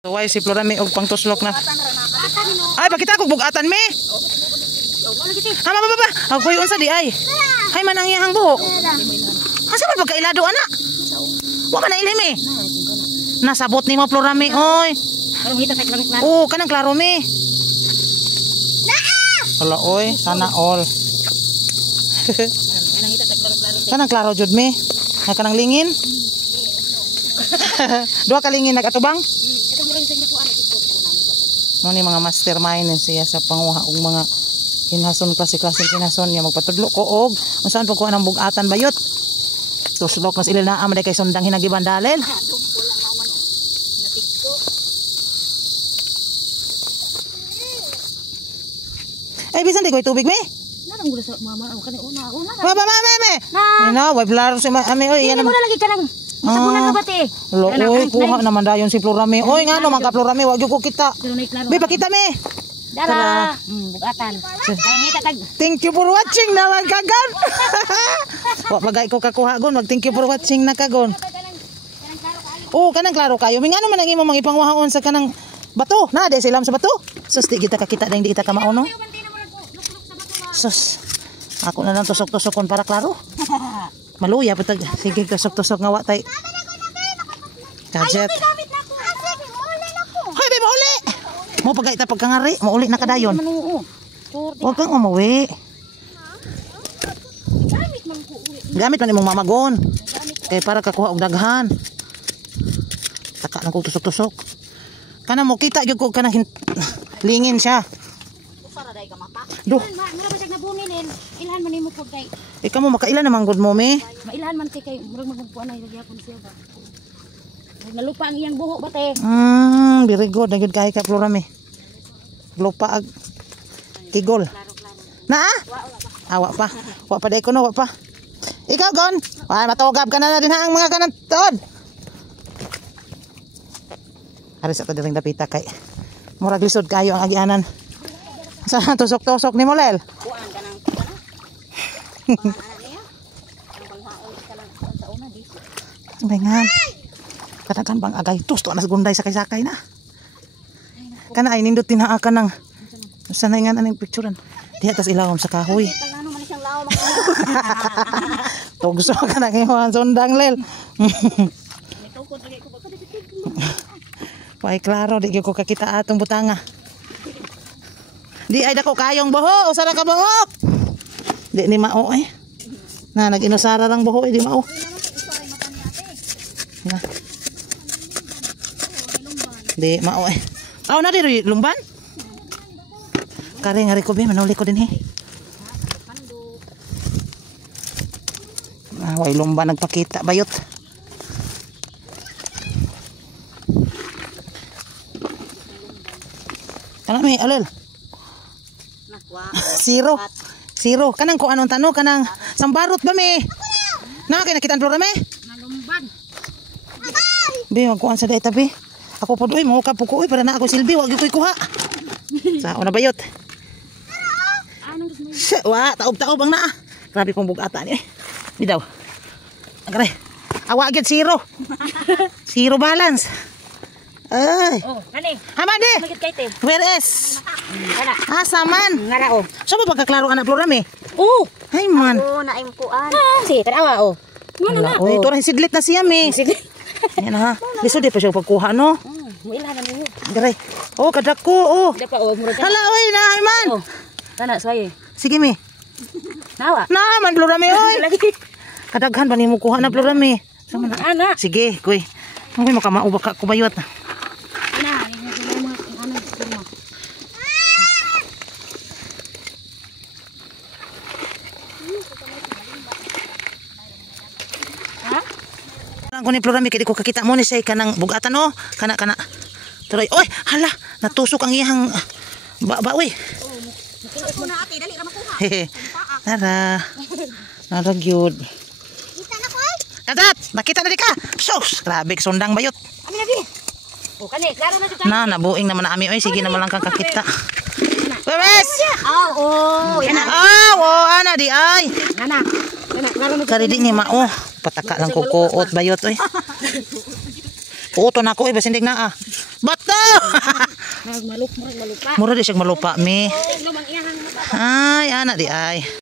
Why si Flora may og pangtuslok na. Ay pakita ko bugatan me. Ha ba. Agoy unsa di ay. Hay man ang iyang buhok. Asa man pagkailado ana? Wa man na ilimi. Nasabot nimo Flora me oy. Oh, kanang klaro me. Hala oy, sana all. Kanang klaro jud me. Ha kanang lingin. Dua kalingin nagatubang. Mo ni mga mastermind siya sa panguha og mga kinhason klase-klase kinhason niya magpatudlo ko og unsaon pag kuha ng bugatan bayot. Tuslok nas ila na amay kay sundang hinagiban dalel. Ay bisan di ko tubig me. Narang gula sa mama ang kani una. Baba me. Ina, way blaro si ami oy yan. Mo lagi kanang sabunan ka bati. Lo oy kuha naman dayon si Flora me. Oy ngano man ka Flora me, wag ko kita. Be pakita me. Dara, bugatan. Thank you for watching naman kagon. Wa pagay ko kakuha gon, mag thank you for watching na kagon. Oh, kanang klaro kayo. Mingano man ang imong mga ipangwahaon sa kanang bato. Na de silam sa bato. Sus di kita kakita ding di kita kamao no. Sus. Ako na lang tusok-tusokon para klaro. Maluya patag. Sige tusok-tusok nga wa tay. Gadget. Hoy, be mauli. Mo pagay ta pagkangari, mauli na kadayon. Huwag kang umuwi. Gamit man imong mamagon. Kay para kakuha og daghan. Taka lang kog tusok-tusok. Kana mo kita gyud ko kana lingin siya. Para day ka mata. Duh. Mura ba siya nabuninin? Ilhan man nimo pud kay. Ikaw mo makailan naman gud mo me. Mailhan man kay murag magpuan na gyapon siya ba. Nalupa ang iyang buhok ba te? Very good. Nagud kay ka Flora me. Lupa ag tigol. Na? Awa pa. Wa pa day ko no, wa pa. Ikaw gon. Wa matugab ka na din ang mga kanantod. Ari sa tadring dapita kay murag lisod kayo ang agianan. Sa tusok-tusok ni Molel. Kuan kanang Bengan. Katakan bang agay tusto na gunday sakay-sakay na. Kana ay nindot tinaa ka ng sanay nga aning picturean. Diha tas ilawom sa kahoy. ano man siyang law Tugso ka na ngayon sundang lel. Nitukod lagi ko ba. Pay klaro di ko kakita atong butanga. Di ay dako kayong buho, usara ka buhok. Di ni mao eh. Na nag-inusara lang buho di mao. Na. Di mao eh. Aw na diri lumban? Kare ngari ko be manuli ko din he. Way lumban nagpakita bayot. Kana may alel. Zero. Kanang ko anong tanong kanang sambarot ba me? Na kay nakita Flora me? Nalumban. Be wag ko an sa data be. Ako pod oy mo ka puko oy para na ako silbi wag koy kuha. Sa una bayot. Anong gusto mo? Wa taob-taob ang naa. Grabe kong bugata ni. Di daw. Agre. Awa gid zero. Zero balance. Ay. Oh, kani. Hamade. Magit kay te. Where is? Kana. Asa man? Ngara oh. So ba pagkaklaro anak Flora me? Oh. Ay man. Oh, naimpuan. Si tanawa oh. Ngano na. Oy, to rin sidlit na siya me. Sige. Yan ha. Lisod di pa siya pagkuha no. Mo ilhan na niyo. Gare. Oh, kadako oh. Dapa oh, murag. Hala oy na man. Oh. Kana saye. Sige me. Nawa. Na man Flora me oy. Lagi. Kadaghan ba nimo kuha na Flora me? Sama na. Ana. Sige, kuy. Ang makamao baka kubayot. Ana, yung mga ano mo. Ha? Ang ko ni Flora me kay di ko kakita mo ni say kanang bugatan oh. Kana. Tuloy. Oy, hala, natusok ang iyang ba oy. Ako na ate, dali ka makuha. Tara. Nara gyud. Kita na ko ay. Tatat, nakita na di ka. Sus, grabe sundang bayot. Ami na di. Oh, kani, klaro na jud. Na, nabuing naman na ami oy, sige naman lang kang kakita. Wes. Oh, yan na. Ana di ay. Ana. Kari di ni mao. Pataka lang ko kuot bayot oy. Kuoton ako eh basin dig na ah. Bato! Murag malupa. Mura di siya malupa, mi. Tiglo mang iyahang mata. Ay, anak di ay.